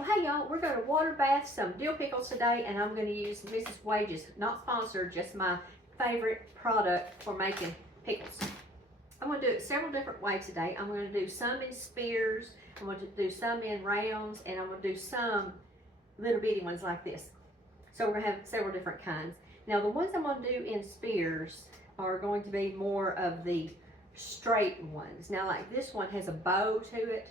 Well, hey y'all, we're going to water bath some dill pickles today, and I'm going to use Mrs. Wage's, not sponsored, just my favorite product for making pickles. I'm going to do it several different ways today. I'm going to do some in spears, I'm going to do some in rounds, and I'm going to do some little bitty ones like this. So we're going to have several different kinds. Now the ones I'm going to do in spears are going to be more of the straight ones. Now like this one has a bow to it,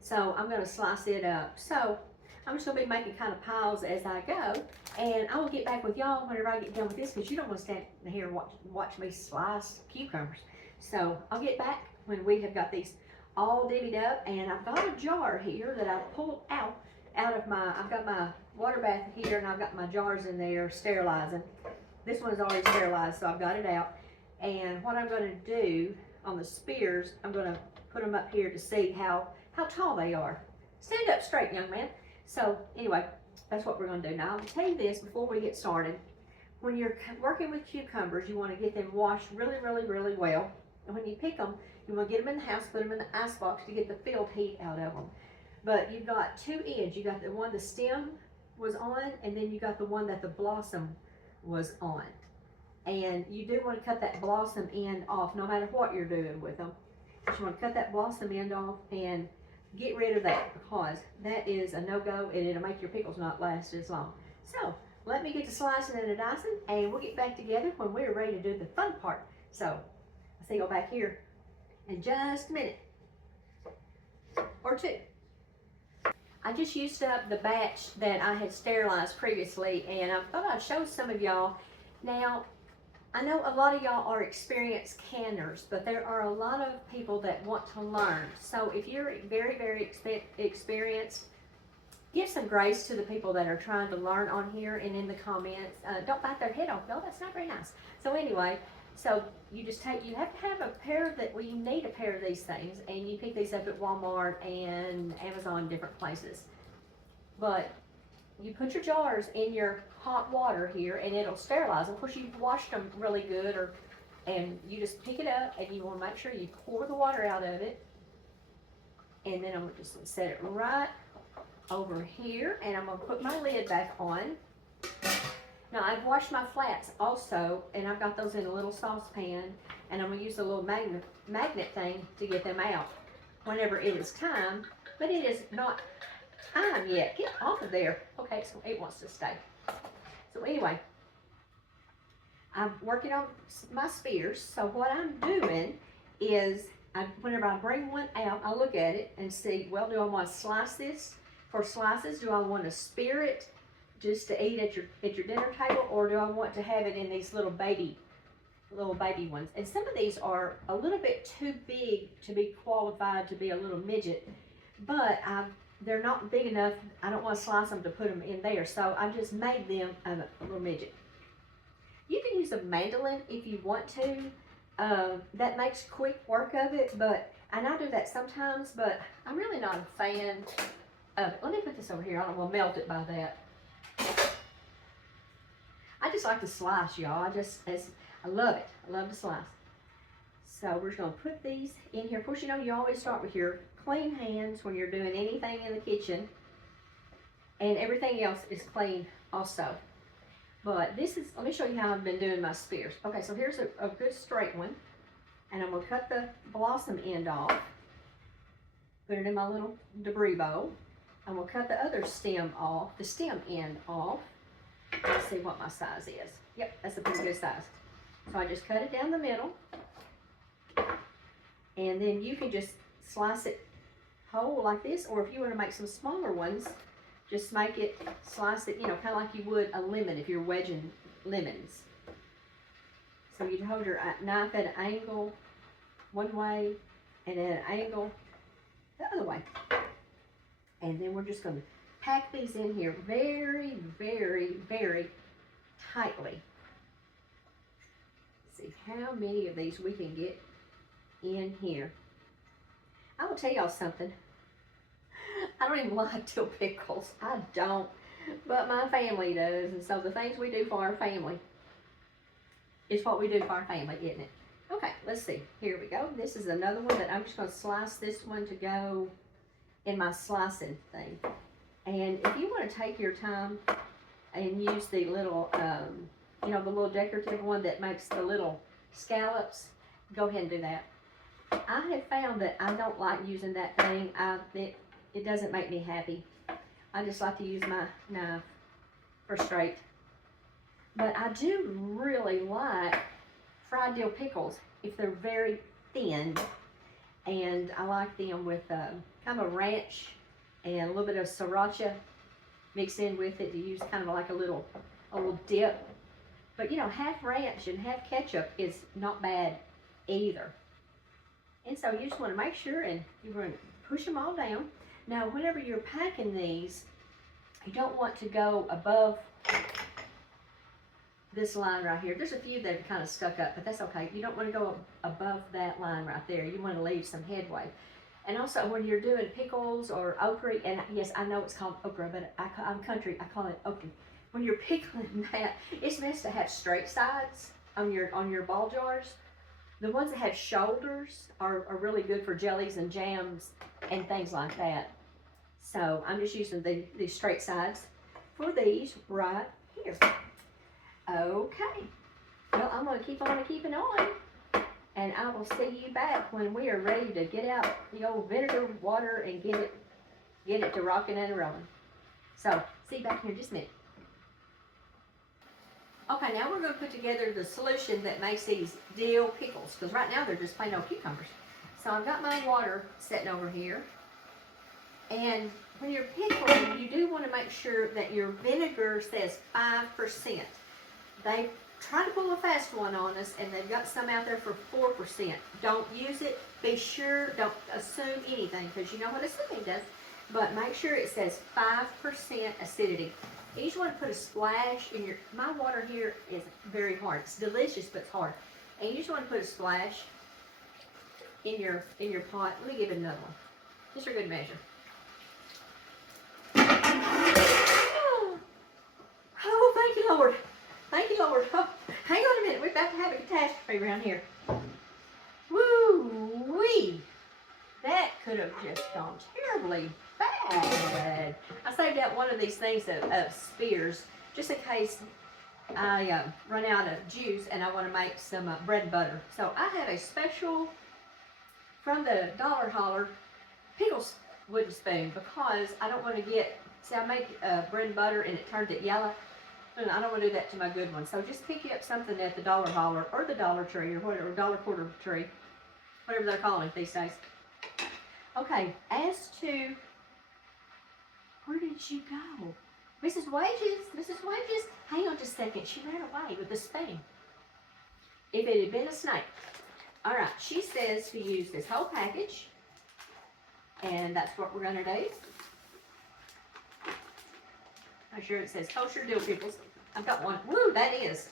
so I'm going to slice it up. So I'm just going to be making kind of piles as I go, and I will get back with y'all whenever I get done with this, because you don't want to stand here and watch me slice cucumbers. So I'll get back when we have got these all divvied up, and I've got a jar here that I pulled out of my, I've got my water bath here, and I've got my jars in there sterilizing. This one is already sterilized, so I've got it out. And what I'm going to do on the spears, I'm going to put them up here to see how tall they are. Stand up straight, young man. So anyway, that's what we're going to do. Now I'll tell you this before we get started. When you're working with cucumbers, you want to get them washed really, really, really well. And when you pick them, you want to get them in the house, put them in the ice box to get the field heat out of them. But you've got two ends. You got the one the stem was on, and then you got the one that the blossom was on. And you do want to cut that blossom end off no matter what you're doing with them. You want to cut that blossom end off and get rid of that, because that is a no-go, and it'll make your pickles not last as long. So let me get to slicing and dicing, and we'll get back together when we're ready to do the fun part. So I'll see you back here in just a minute or two. I just used up the batch that I had sterilized previously, and I thought I'd show some of y'all. Now, I know a lot of y'all are experienced canners, but there are a lot of people that want to learn. So if you're very, very experienced, give some grace to the people that are trying to learn on here and in the comments. Don't bite their head off. No, that's not very nice. So anyway, so you just take, you have to have a pair that, well, you need a pair of these things, and you pick these up at Walmart and Amazon, different places. But you put your jars in your hot water here, and it'll sterilize them. Of course, you've washed them really good, and you just pick it up, and you want to make sure you pour the water out of it. And then I'm just going to set it right over here, and I'm going to put my lid back on. Now, I've washed my flats also, and I've got those in a little saucepan, and I'm going to use a little magnet thing to get them out whenever it is time, but it is not time yet. Get off of there. Okay, so it wants to stay. So anyway, I'm working on my spears. So what I'm doing is, whenever I bring one out, I look at it and see, well, do I want to slice this for slices? Do I want to spear it just to eat at your dinner table, or do I want to have it in these little baby ones? And some of these are a little bit too big to be qualified to be a little midget, but they're not big enough. I don't want to slice them to put them in there, so I just made them a little midget. You can use a mandolin if you want to. That makes quick work of it, and I do that sometimes, but I'm really not a fan of it. Let me put this over here. I don't want to melt it by that. I just like to slice, y'all. I love it. I love to slice. So we're just going to put these in here. Of course, you know, you always start with your clean hands when you're doing anything in the kitchen, and everything else is clean also. But this is, let me show you how I've been doing my spears. Okay, so here's a good straight one, and I'm going to cut the blossom end off, put it in my little debris bowl. I'm going to cut the other stem off, the stem end off. Let's see what my size is. Yep, that's a pretty good size. So I just cut it down the middle, and then you can just slice it whole like this, or if you want to make some smaller ones, just make it, slice it, you know, kind of like you would a lemon if you're wedging lemons. So you'd hold your knife at an angle one way, and at an angle the other way. And then we're just going to pack these in here very, very, very tightly. Let's see how many of these we can get in here. I will tell y'all something. I don't even like dill pickles. I don't. But my family does. And so the things we do for our family is what we do for our family, isn't it? Okay, let's see. Here we go. This is another one that I'm just going to slice this one to go in my slicing thing. And if you want to take your time and use the little, you know, the little decorative one that makes the little scallops, go ahead and do that. I have found that I don't like using that thing. It doesn't make me happy. I just like to use my knife for straight. But I do really like fried dill pickles if they're very thin. And I like them with kind of a ranch and a little bit of sriracha mixed in with it to use kind of like a little dip. But you know, half ranch and half ketchup is not bad either. And so you just want to make sure, and you're going to push them all down. Now, whenever you're packing these, you don't want to go above this line right here. There's a few that are kind of stuck up, but that's okay. You don't want to go above that line right there. You want to leave some headway. And also when you're doing pickles or okra, and yes, I know it's called okra, but I'm country, I call it okra. When you're pickling that, it's best to have straight sides on your ball jars. The ones that have shoulders are really good for jellies and jams and things like that. So I'm just using the straight sides for these right here. Okay, well, I'm going to keep on keeping on, and I will see you back when we are ready to get out the old vinegar water and get it to rocking and rolling. So, see you back here in just a minute. Okay, now we're going to put together the solution that makes these dill pickles, because right now they're just plain old cucumbers. So I've got my water sitting over here, and when you're pickling, you do want to make sure that your vinegar says 5%. They try to pull a fast one on us, and they've got some out there for 4%. Don't use it. Be sure, don't assume anything, because you know what assuming does. But make sure it says 5% acidity. You just want to put a splash in my water here is very hard. It's delicious, but it's hard. And you just want to put a splash in your pot. Let me give it another one, just for good measure. Oh, thank you, Lord. Thank you, Lord. Oh, hang on a minute. We're about to have a catastrophe around here. Woo-wee. That could have just gone terribly bad. I saved out one of these things of spears just in case I run out of juice and I want to make some bread and butter. So I have a special from the Dollar Holler pickles wooden spoon, because I don't want to get, see, I make bread and butter and it turned it yellow. And I don't want to do that to my good one. So just pick you up something at the Dollar Holler or the Dollar Tree or whatever, Dollar Quarter Tree, whatever they're calling it these days. Okay, as to, where did you go? Mrs. Wages, hang on just a second. She ran away with the spoon. If it had been a snake. All right, she says to use this whole package, and that's what we're gonna do. I'm sure it says kosher dill pickles. I've got one. Woo, that is.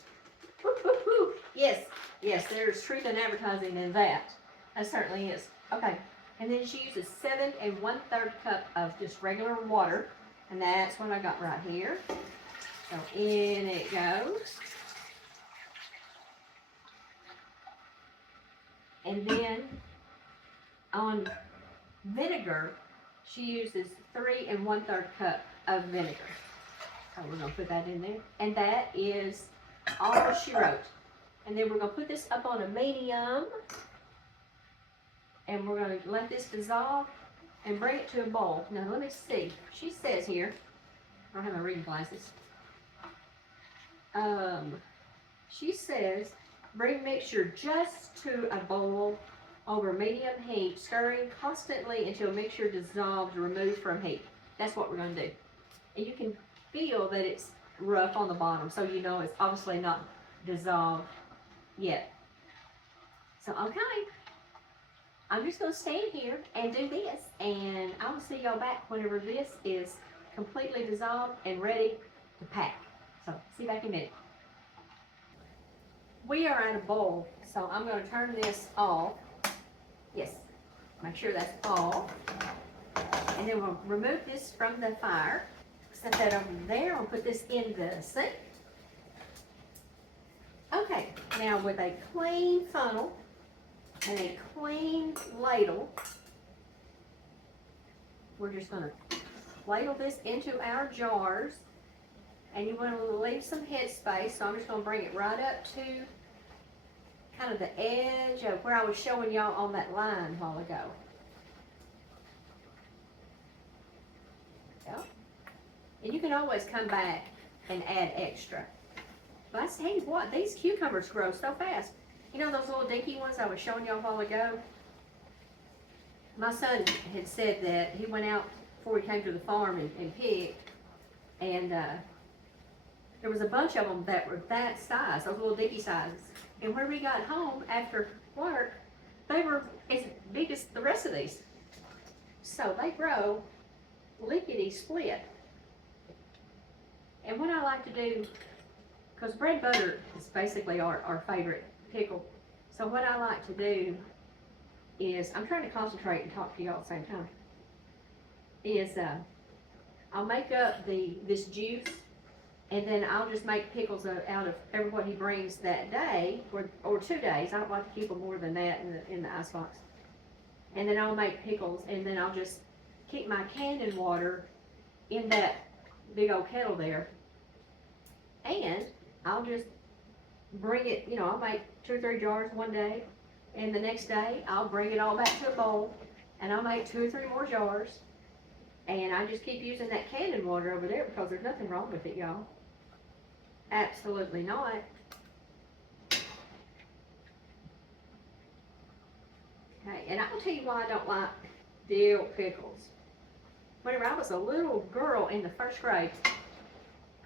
Woo, woo, woo. Yes, there's truth in advertising in that. That certainly is. Okay, and then she uses 7 1/3 cup of just regular water, and that's what I got right here. So in it goes. And then on vinegar, she uses 3 1/3 cup of vinegar. So we're going to put that in there. And that is all she wrote. And then we're going to put this up on a medium. And we're going to let this dissolve and bring it to a boil. Now let me see. She says here, I don't have my reading glasses. She says, bring mixture just to a boil over medium heat, stirring constantly until mixture dissolves, removed from heat. That's what we're going to do. And you can feel that it's rough on the bottom, so you know it's obviously not dissolved yet. So, okay. I'm just going to stand here and do this, and I will see y'all back whenever this is completely dissolved and ready to pack. So, see you back in a minute. We are at a boil, so I'm going to turn this off. Yes, make sure that's off. And then we'll remove this from the fire. Set that over there. I'll put this in the sink. Okay, now with a clean funnel and a clean ladle, we're just going to ladle this into our jars. And you want to leave some head space, so I'm just going to bring it right up to kind of the edge of where I was showing y'all on that line a while ago. Yeah. And you can always come back and add extra. But I tell you what, these cucumbers grow so fast. You know those little dinky ones I was showing y'all a while ago? My son had said that he went out before he came to the farm and picked, and there was a bunch of them that were that size, those little dinky sizes. And when we got home after work, they were as big as the rest of these. So they grow lickety split. And what I like to do, because bread butter is basically our favorite pickle. So what I like to do is, I'm trying to concentrate and talk to y'all at the same time, is I'll make up this juice, and then I'll just make pickles out of what he brings that day, or 2 days. I don't like to keep them more than that in the icebox. And then I'll make pickles, and then I'll just keep my canning water in that big old kettle there. And I'll just bring it, you know, I'll make 2 or 3 jars one day, and the next day I'll bring it all back to a bowl, and I'll make 2 or 3 more jars. And I just keep using that canning water over there because there's nothing wrong with it, y'all. Absolutely not. Okay, and I'll tell you why I don't like dill pickles. Whenever I was a little girl in the 1st grade,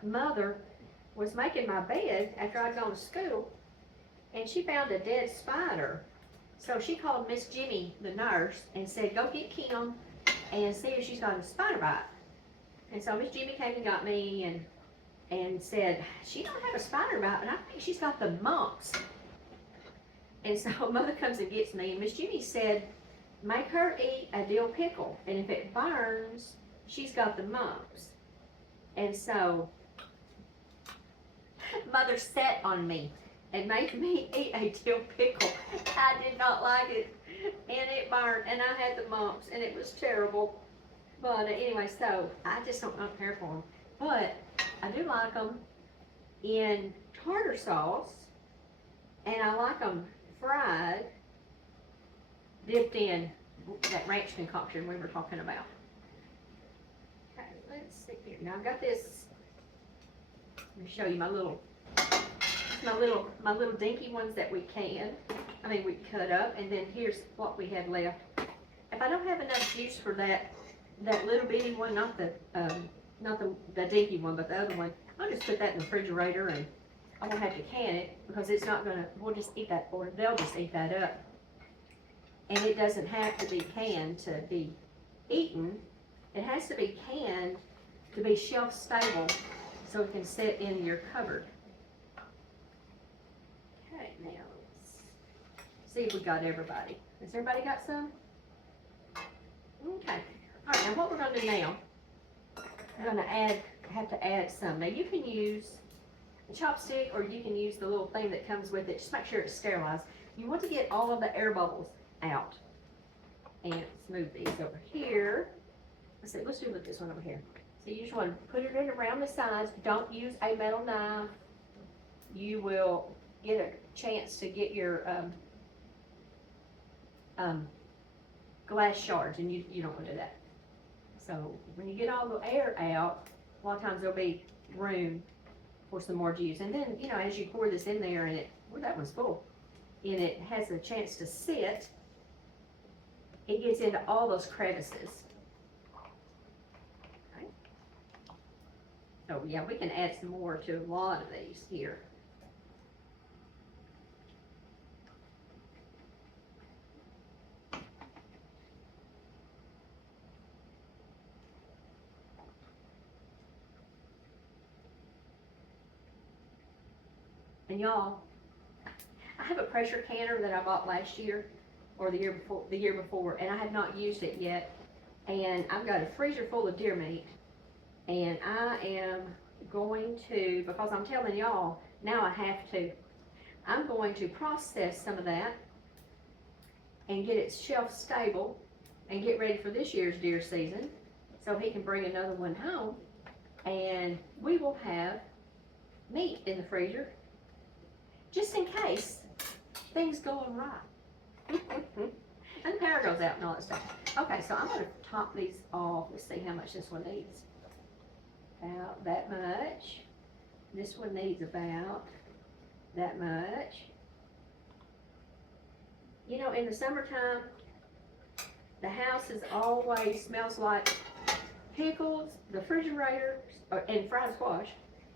Mother was making my bed after I'd gone to school, and she found a dead spider. So she called Miss Jimmy, the nurse, and said, go get Kim and see if she's got a spider bite. And so Miss Jimmy came and got me and said, she don't have a spider bite, but I think she's got the mumps. And so Mother comes and gets me, and Miss Jimmy said, make her eat a dill pickle, and if it burns, she's got the mumps. And so Mother sat on me and made me eat a dill pickle. I did not like it, and it burned, and I had the mumps, and it was terrible. But anyway, so I just don't care for them. But I do like them in tartar sauce, and I like them fried, dipped in that ranch concoction we were talking about. Okay, let's see here. Now I've got this. Let me show you my little dinky ones that we cut up, and then here's what we had left. If I don't have enough juice for that little bitty one, not the dinky one, but the other one, I'll just put that in the refrigerator, and I won't have to can it because it's not gonna. We'll just eat that, or they'll just eat that up. And it doesn't have to be canned to be eaten. It has to be canned to be shelf stable, so it can sit in your cupboard. Okay, now let's see if we got everybody. Has everybody got some? Okay. All right, now what we're going to do now, we're going to have to add some. Now you can use a chopstick, or you can use the little thing that comes with it. Just make sure it's sterilized. You want to get all of the air bubbles out. And let's move these over here. Let's do this one over here. So you just want to put it in around the sides. Don't use a metal knife. You will get a chance to get your glass shards, and you don't want to do that. So when you get all the air out, a lot of times there'll be room for some more juice. And then, you know, as you pour this in there, and that one's full, and it has a chance to sit, it gets into all those crevices. Okay. So yeah, we can add some more to a lot of these here. And y'all, I have a pressure canner that I bought last year, or the year before, and I have not used it yet. And I've got a freezer full of deer meat, and I am going to, because I'm telling y'all, now I have to, I'm going to process some of that and get it shelf stable and get ready for this year's deer season. so he can bring another one home, and we will have meat in the freezer just in case things go awry. And the power goes out and all that stuff. Okay, so I'm going to top these off. Let's see how much this one needs. About that much. This one needs about that much. You know, in the summertime, the house is always smells like pickles, the refrigerator, and fried squash,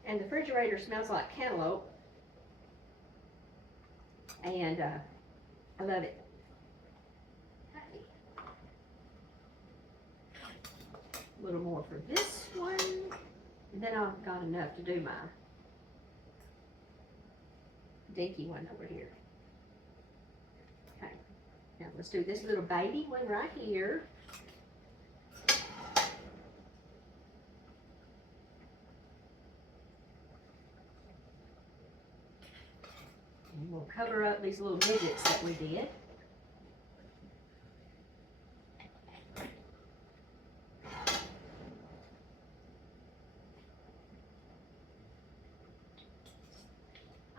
and the refrigerator smells like cantaloupe. And I love it. A little more for this one, and then I've got enough to do my dinky one over here. Okay, now let's do this little baby one right here. And we'll cover up these little midgets that we did.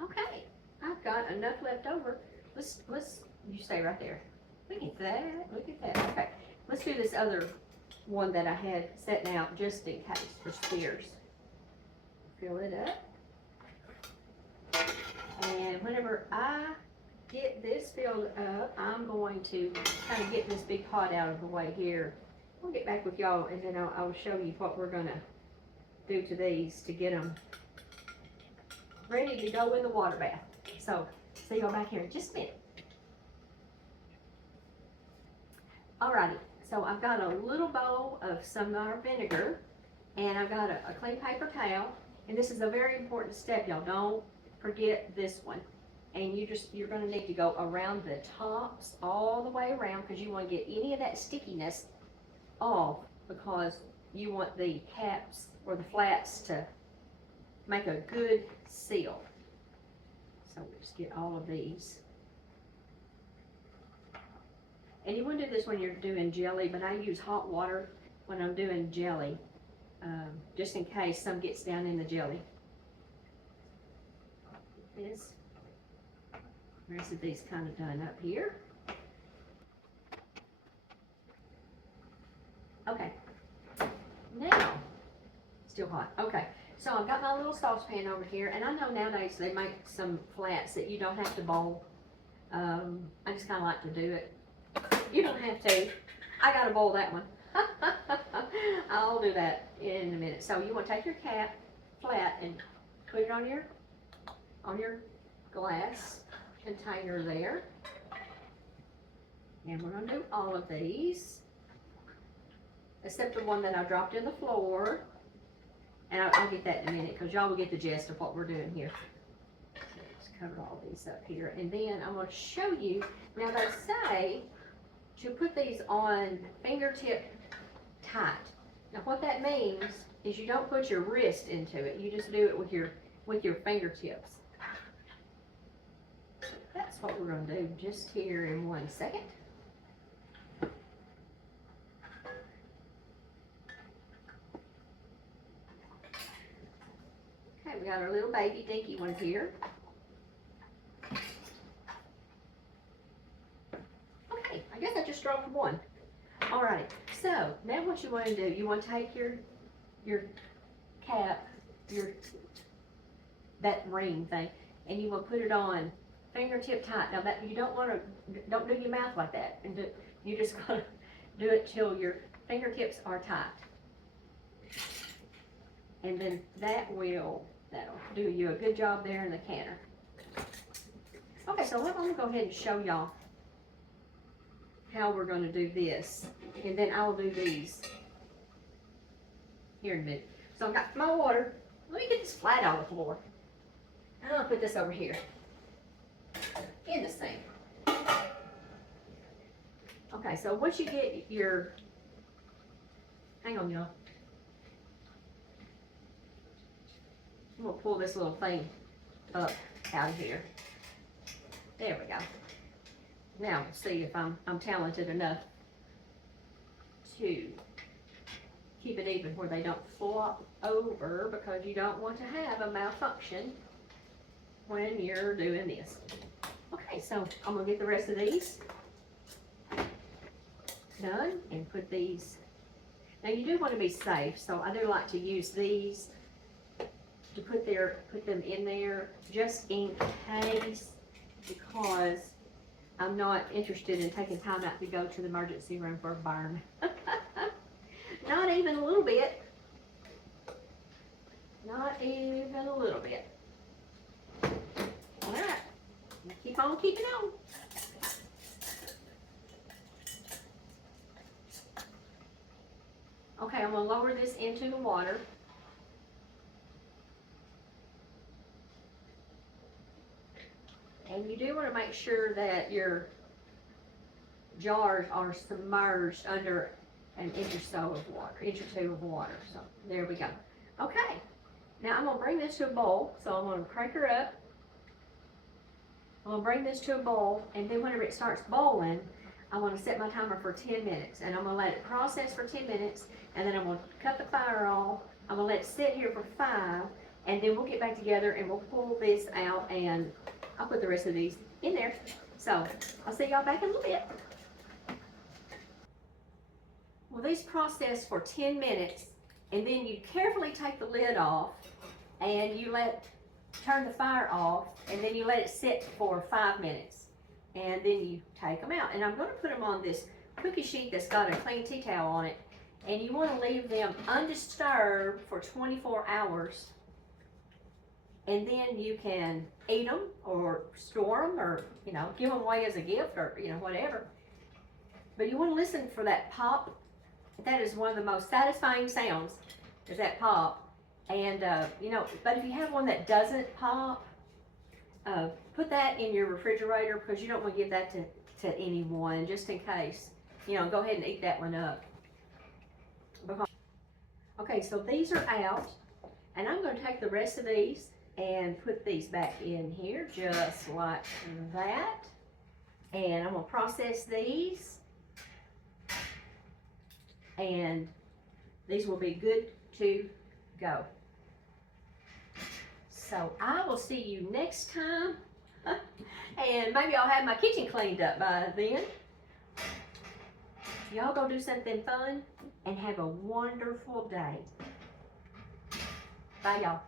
Okay, I've got enough left over. Let's you stay right there. Look at that, look at that. Okay, let's do this other one that I had setting out just in case for spears. Fill it up. And whenever I get this filled up, I'm going to kind of get this big pot out of the way here. I'll get back with y'all, and then I'll show you what we're going to do to these to get them ready to go in the water bath. So, see y'all back here in just a minute. Alrighty, so I've got a little bowl of some of our vinegar, and I've got a clean paper towel, and this is a very important step, y'all. Don't forget this one. And you're going to need to go around the tops all the way around, because you want to get any of that stickiness off, because you want the caps or the flats to make a good seal. So we'll just get all of these. And you want to do this when you're doing jelly, but I use hot water when I'm doing jelly, just in case some gets down in the jelly. This. The rest of these kind of done up here. Okay. Now, still hot. Okay. So I've got my little saucepan over here, and I know nowadays they make some flats that you don't have to bowl. I just kind of like to do it. You don't have to. I got to bowl that one. I'll do that in a minute. So you want to take your cap flat and put it on your glass container there. And we're going to do all of these, except the one that I dropped in the floor. And I'll get that in a minute, because y'all will get the gist of what we're doing here. Let's cover all these up here. And then I'm going to show you, now they say to put these on fingertip tight. Now what that means is you don't put your wrist into it. You just do it with your fingertips. That's what we're going to do just here in 1 second. Okay, we got our little baby dinky one here. Okay, I guess I just dropped one. Alrighty, so now what you want to do, you want to take your cap, that ring thing, and you want to put it on fingertip tight. Now that you don't do your mouth like that, and you just gotta do it till your fingertips are tight, and then that'll do you a good job there in the canner. Okay, so I'm gonna go ahead and show y'all how we're gonna do this, and then I'll do these here in a minute. So I've got my water. Let me get this flat on the floor. I'm gonna put this over here in the sink. Okay, so once you get your, hang on y'all. I'm gonna pull this little thing up out of here. There we go. Now let's see if I'm talented enough to keep it even where they don't flop over, because you don't want to have a malfunction when you're doing this. Okay, so I'm gonna get the rest of these done and put these. Now you do want to be safe, so I do like to use these to put them in there just in case, because I'm not interested in taking time out to go to the emergency room for a burn. Not even a little bit. Not even a little bit. All right, keep on keeping on. Okay, I'm gonna lower this into the water. And you do want to make sure that your jars are submerged under an inch or so of water, inch or two of water. So there we go. Okay, now I'm gonna bring this to a boil. So I'm gonna crank her up. I'm gonna bring this to a boil, and then whenever it starts boiling, I'm gonna set my timer for 10 minutes, and I'm gonna let it process for 10 minutes, and then I'm gonna cut the fire off. I'm gonna let it sit here for 5, and then we'll get back together and we'll pull this out, and I'll put the rest of these in there. So I'll see y'all back in a little bit. Well, these process for 10 minutes, and then you carefully take the lid off, and you turn the fire off, and then you let it sit for 5 minutes, and then you take them out. And I'm going to put them on this cookie sheet that's got a clean tea towel on it, and you want to leave them undisturbed for 24 hours, and then you can eat them or store them, or give them away as a gift, or whatever. But you want to listen for that pop. That is one of the most satisfying sounds, is that pop. And but if you have one that doesn't pop, put that in your refrigerator, because you don't want to give that to anyone, just in case. Go ahead and eat that one up. Okay, so these are out, and I'm going to take the rest of these and put these back in here just like that. And I'm going to process these, and these will be good to go. So I will see you next time, and maybe I'll have my kitchen cleaned up by then. Y'all go do something fun and have a wonderful day. Bye, y'all.